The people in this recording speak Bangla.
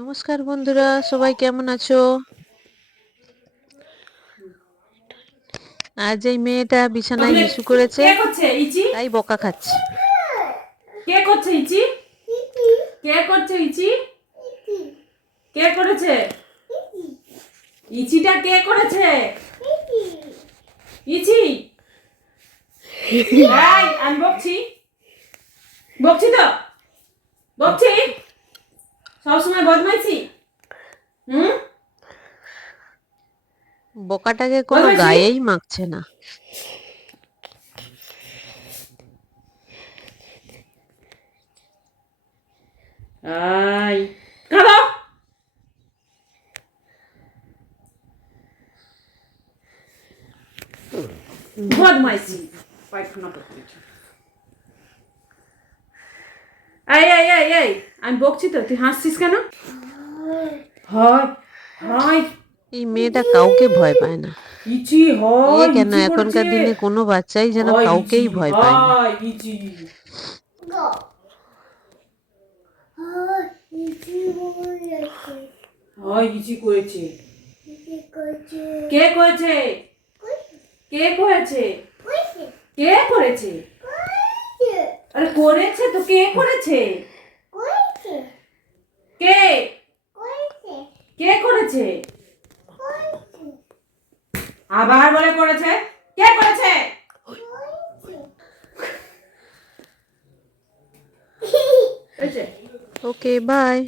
নমস্কার বন্ধুরা, সবাই কেমন আছো? আজ এই মেয়েটা বিছানায় চকলেট হিসু করেছে, কে করছে ইচি? তাই বকা খাচ্ছে। কে করছে ইচি? কে করছে ইচি? কে করেছে? ইচিটা কে করেছে? ইচি এই আমি বকছি বকছি তো বকছি সবসময় বদমাইছি। হুম, বকাটাকে কোনো বদমাইছি। গায়েই মাখছে না। আই কাঁদো। বদমাইছি পায়খানা করতে। এই এই এই এই আমি বকছি তো, তুই হাসছিস কেন? হয় হয় এই মেয়েটা কাউকে ভয় পায় না। ইচি এ হয় কেন, ইচি এখনকার করেছে। দিনে কোনো বাচ্চাই যেন হয় ইচি কাউকেই ভয় পায় না। হয় ইচি হয় ইচি করেছে। কে করেছে? কে করেছে? কে করেছে? আরে করেছে তো, কে করেছে? কে কে করেছে? আবার বলে করেছে। কে করেছে? ওকে, বাই।